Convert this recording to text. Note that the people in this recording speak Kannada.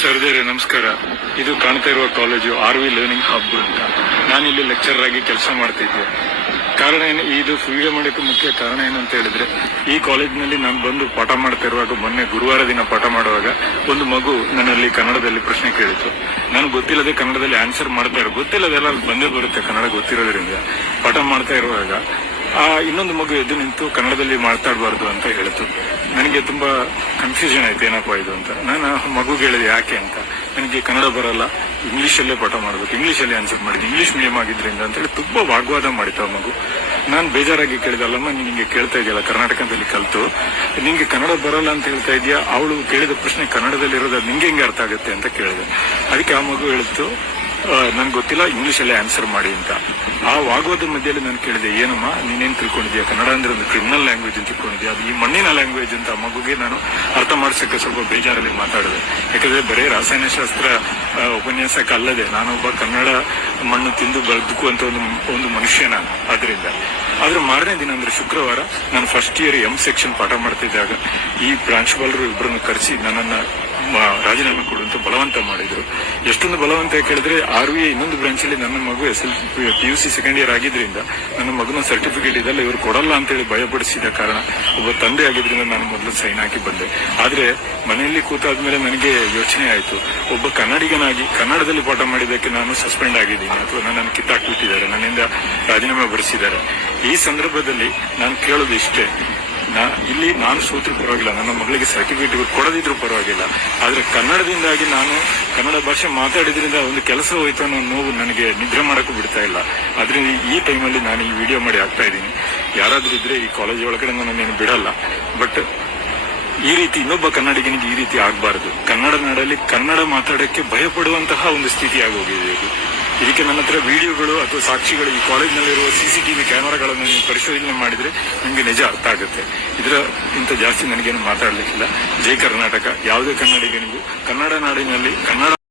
ಸರ್ದೇರೆ ನಮಸ್ಕಾರ. ಇದು ಕಾಣ್ತಾ ಇರುವ ಕಾಲೇಜು RV ಲರ್ನಿಂಗ್ ಹಬ್ ಅಂತ. ನಾನಿಲ್ಲಿ ಲೆಕ್ಚರರ್ ಆಗಿ ಕೆಲಸ ಮಾಡ್ತಿದ್ದೆ. ಕಾರಣ ಏನು, ಇದು ವಿಡಿಯೋ ಮಾಡೋಕ್ಕೆ ಮುಖ್ಯ ಕಾರಣ ಏನಂತ ಹೇಳಿದ್ರೆ, ಈ ಕಾಲೇಜಿನಲ್ಲಿ ನಾನು ಬಂದು ಪಾಠ ಮಾಡ್ತಾ ಇರುವಾಗ, ಮೊನ್ನೆ ಗುರುವಾರ ದಿನ ಪಾಠ ಮಾಡುವಾಗ ಒಂದು ಮಗು ನನ್ನಲ್ಲಿ ಕನ್ನಡದಲ್ಲಿ ಪ್ರಶ್ನೆ ಕೇಳಿತು. ನಾನು ಗೊತ್ತಿಲ್ಲದೆ ಕನ್ನಡದಲ್ಲಿ ಆನ್ಸರ್ ಮಾಡ್ತಾ ಇರೋ, ಗೊತ್ತಿಲ್ಲದೆಲ್ಲ ಬಂದೇ ಬರುತ್ತೆ ಕನ್ನಡ ಗೊತ್ತಿರೋದ್ರಿಂದ. ಪಾಠ ಮಾಡ್ತಾ ಇರುವಾಗ ಇನ್ನೊಂದು ಮಗು ಎದ್ದು ನಿಂತು ಕನ್ನಡದಲ್ಲಿ ಮಾತಾಡಬಾರ್ದು ಅಂತ ಹೇಳಿತು. ನನಗೆ ತುಂಬಾ ಕನ್ಫ್ಯೂಷನ್ ಆಯ್ತು, ಏನಪ್ಪಾ ಇದು ಅಂತ. ನಾನು ಮಗುಗೆ ಹೇಳಿದೆ ಯಾಕೆ ಅಂತ. ನನಗೆ ಕನ್ನಡ ಬರಲ್ಲ, ಇಂಗ್ಲಿಷಲ್ಲೇ ಪಾಠ ಮಾಡಬೇಕು, ಇಂಗ್ಲಿಷಲ್ಲೇ ಆನ್ಸರ್ ಮಾಡಿದ್ದು, ಇಂಗ್ಲಿಷ್ ಮೀಡಿಯಂ ಆಗಿದ್ರಿಂದ ಅಂತ ಹೇಳಿ ತುಂಬಾ ವಾಗ್ವಾದ ಮಾಡಿತ್ತು ಆ ಮಗು. ನಾನು ಬೇಜಾರಾಗಿ ಕೇಳಿದಲ್ಲಮ್ಮ, ನಿನಗೆ ಕೇಳ್ತಾ ಇದೆಯಲ್ಲ ಕರ್ನಾಟಕದಲ್ಲಿ ಕಲ್ತು, ನಿಂಗೆ ಕನ್ನಡ ಬರಲ್ಲ ಅಂತ ಹೇಳ್ತಾ ಇದೆಯಾ, ಅವಳು ಕೇಳಿದ ಪ್ರಶ್ನೆ ಕನ್ನಡದಲ್ಲಿ ಇರೋದು ನಿಂಗೆ ಹೆಂಗೆ ಅರ್ಥ ಆಗುತ್ತೆ ಅಂತ ಕೇಳಿದೆ. ಅದಕ್ಕೆ ಆ ಮಗು ಹೇಳಿತ್ತು, ನನ್ಗೆ ಗೊತ್ತಿಲ್ಲ, ಇಂಗ್ಲಿಷಲ್ಲೇ ಆನ್ಸರ್ ಮಾಡಿ ಅಂತ. ಆ ವಾಗ್ವಾದ ಮಧ್ಯದಲ್ಲಿ ನಾನು ಕೇಳಿದೆ, ಏನಮ್ಮ ನೀನೇನ್ ತಿಳ್ಕೊಂಡಿದ್ಯಾ, ಕನ್ನಡ ಅಂದ್ರೆ ಒಂದು ಕ್ರಿಮಿನಲ್ ಲ್ಯಾಂಗ್ವೇಜ್ ಅಂತ ತಿಳ್ಕೊಂಡಿದ್ಯಾ, ಅದು ಈ ಮಣ್ಣಿನ ಲ್ಯಾಂಗ್ವೇಜ್ ಅಂತ ಆ ಮಗುಗೆ ನಾನು ಅರ್ಥ ಮಾಡ್ಸಕ್ಕೆ ಸ್ವಲ್ಪ ಬೇಜಾರಲ್ಲಿ ಮಾತಾಡಿದೆ. ಯಾಕಂದ್ರೆ ಬರೀ ರಾಸಾಯನಶಾಸ್ತ್ರ ಉಪನ್ಯಾಸಕ್ಕೆ ಅಲ್ಲದೆ ನಾನೊಬ್ಬ ಕನ್ನಡ ಮಣ್ಣು ತಿಂದು ಬದುಕುವಂತ ಒಂದು ಮನುಷ್ಯ ನಾನು. ಆದ್ರೆ ಮಾರನೇ ದಿನ ಅಂದ್ರೆ ಶುಕ್ರವಾರ ನಾನು ಫಸ್ಟ್ ಇಯರ್ ಸೆಕ್ಷನ್ ಪಾಠ ಮಾಡ್ತಿದ್ದಾಗ ಈ ಪ್ರಾಂಶುಪಾಲರು ಇಬ್ಬರನ್ನು ಕರೆಸಿ ನನ್ನನ್ನ ರಾಜೀನಾಮೆ ಕೊಡುವಂತ ಬಲವಂತ ಮಾಡಿದ್ರು. ಎಷ್ಟೊಂದು ಬಲವಂತ ಕೇಳಿದ್ರೆ, RV ಇನ್ನೊಂದು ಬ್ರಾಂಚ್ ಅಲ್ಲಿ ನನ್ನ ಮಗು PUC ಸೆಕೆಂಡ್ ಇಯರ್ ಆಗಿದ್ರಿಂದ ನನ್ನ ಮಗನ ಸರ್ಟಿಫಿಕೇಟ್ ಇದೆಲ್ಲ ಇವರು ಕೊಡಲ್ಲ ಅಂತೇಳಿ ಭಯಪಡಿಸಿದ ಕಾರಣ, ಒಬ್ಬ ತಂದೆ ಆಗಿದ್ರಿಂದ ನಾನು ಮೊದಲು ಸೈನ್ ಹಾಕಿ ಬಂದೆ. ಆದ್ರೆ ಮನೆಯಲ್ಲಿ ಕೂತಾದ್ಮೇಲೆ ನನಗೆ ಯೋಚನೆ ಆಯ್ತು, ಒಬ್ಬ ಕನ್ನಡಿಗನಾಗಿ ಕನ್ನಡದಲ್ಲಿ ಪಾಠ ಮಾಡಿದ್ದಕ್ಕೆ ನಾನು ಸಸ್ಪೆಂಡ್ ಆಗಿದ್ದೀನಿ ಅಥವಾ ನನ್ನನ್ನು ಕಿತ್ತಾಕ್ಬಿಟ್ಟಿದ್ದಾರೆ, ನನ್ನಿಂದ ರಾಜೀನಾಮೆ ಬರೆಸಿದ್ದಾರೆ. ಈ ಸಂದರ್ಭದಲ್ಲಿ ನಾನು ಕೇಳೋದು ಇಷ್ಟೇ, ಇಲ್ಲಿ ನಾನು ಸೋತ್ರು ಪರವಾಗಿಲ್ಲ, ನನ್ನ ಮಗಳಿಗೆ ಸರ್ಟಿಫಿಕೇಟ್ ಕೊಡದಿದ್ರು ಪರವಾಗಿಲ್ಲ, ಆದ್ರೆ ಕನ್ನಡದಿಂದಾಗಿ ನಾನು ಕನ್ನಡ ಭಾಷೆ ಮಾತಾಡಿದ್ರಿಂದ ಒಂದು ಕೆಲಸ ಹೋಯ್ತು ಅನ್ನೋ ನೋವು ನನಗೆ ನಿದ್ರೆ ಮಾಡಕ್ಕೂ ಬಿಡ್ತಾ ಇಲ್ಲ. ಆದ್ರಿಂದ ಈ ಟೈಮಲ್ಲಿ ನಾನು ಈ ವಿಡಿಯೋ ಮಾಡಿ ಆಗ್ತಾ ಇದ್ದೀನಿ. ಯಾರಾದ್ರೂ ಇದ್ರೆ ಈ ಕಾಲೇಜ್ ಒಳಗಡೆ ನನ್ನೇನು ಬಿಡಲ್ಲ. ಬಟ್ ಈ ರೀತಿ ಇನ್ನೊಬ್ಬ ಕನ್ನಡಿಗನಿಗೆ ಈ ರೀತಿ ಆಗ್ಬಾರ್ದು. ಕನ್ನಡ ನಾಡಲ್ಲಿ ಕನ್ನಡ ಮಾತಾಡಕ್ಕೆ ಭಯಪಡುವಂತಹ ಒಂದು ಸ್ಥಿತಿ ಆಗೋಗಿದೆ ಇದು. ಇದಕ್ಕೆ ನನ್ನ ಹತ್ರ ವಿಡಿಯೋಗಳು ಅಥವಾ ಸಾಕ್ಷಿಗಳು, ಈ ಕಾಲೇಜ್ನಲ್ಲಿರುವ CCTV ಕ್ಯಾಮೆರಾಗಳನ್ನು ನೀವು ಪರಿಶೋಧನೆ ಮಾಡಿದ್ರೆ ನಿಮಗೆ ನಿಜ ಅರ್ಥ ಆಗುತ್ತೆ. ಇಂತ ಜಾಸ್ತಿ ನನಗೇನು ಮಾತಾಡ್ಲಿಕ್ಕಿಲ್ಲ. ಜೈ ಕರ್ನಾಟಕ. ಯಾವುದೇ ಕನ್ನಡಿಗನಿಗೂ ಕನ್ನಡ ನಾಡಿನಲ್ಲಿ ಕನ್ನಡ